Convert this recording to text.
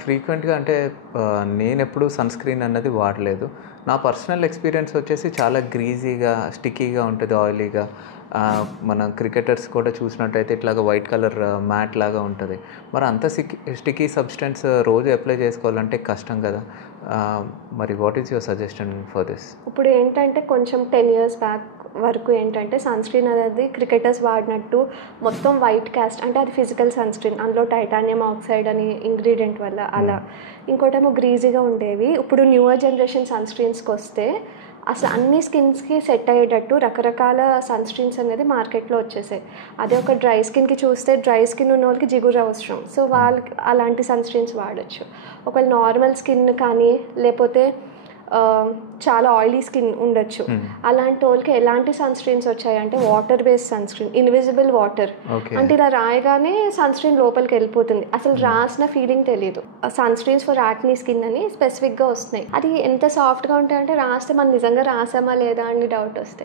ఫ్రీక్వెంట్‌గా అంటే నేనెప్పుడూ సన్ స్క్రీన్ అన్నది వాడలేదు. నా పర్సనల్ ఎక్స్‌పీరియన్స్ వచ్చేసి చాలా గ్రీజీగా, స్టిక్కీగా ఉంటది, ఆయిలీగా. మన క్రికెటర్స్ కూడా చూసినట్టయితే ఇట్లాగా వైట్ కలర్ మ్యాట్ లాగా ఉంటది. మరి అంత స్టిక్కీ సబ్స్టెన్స్ రోజు అప్లై చేసుకోవాలంటే కష్టం కదా! మరి what is your suggestion for this? ఇప్పుడు ఏంటంటే కొంచెం 10 ఇయర్స్ బ్యాక్ వరకు ఏంటంటే సన్ స్క్రీన్ అనేది క్రికెటర్స్ వాడినట్టు మొత్తం వైట్ కాస్ట్, అంటే అది ఫిజికల్ సన్ స్క్రీన్, అందులో టైటానియం ఆక్సైడ్ అని ఇంగ్రీడియంట్ వల్ల అలా. ఇంకోటేమో గ్రీజీగా ఉండేవి. ఇప్పుడు న్యూయర్ జనరేషన్ సన్ స్క్రీన్స్కి వస్తే అసలు అన్ని స్కిన్స్కి సెట్ అయ్యేటట్టు రకరకాల సన్ స్క్రీన్స్ అనేది మార్కెట్లో వచ్చేసాయి. అదే ఒక డ్రై స్కిన్కి చూస్తే డ్రై స్కిన్ ఉన్న వాళ్ళకి జిగురు అవసరం, సో వాళ్ళకి అలాంటి సన్ స్క్రీన్స్ వాడచ్చు. ఒకవేళ నార్మల్ స్కిన్ కానీ లేకపోతే చాలా ఆయిలీ స్కిన్ ఉండొచ్చు, అలాంటి వాళ్ళకి ఎలాంటి సన్ స్క్రీన్స్ వచ్చాయంటే water based sunscreen, invisible water. అంటే ఇలా రాయగానే సన్ స్క్రీన్ లోపలికి వెళ్ళిపోతుంది, అసలు రాసిన ఫీలింగ్ తెలియదు. Sunscreens for acne skin అని స్పెసిఫిక్గా వస్తున్నాయి. అది ఎంత సాఫ్ట్గా ఉంటాయంటే రాస్తే మనం నిజంగా రాసామా లేదా అని డౌట్ వస్తాయి.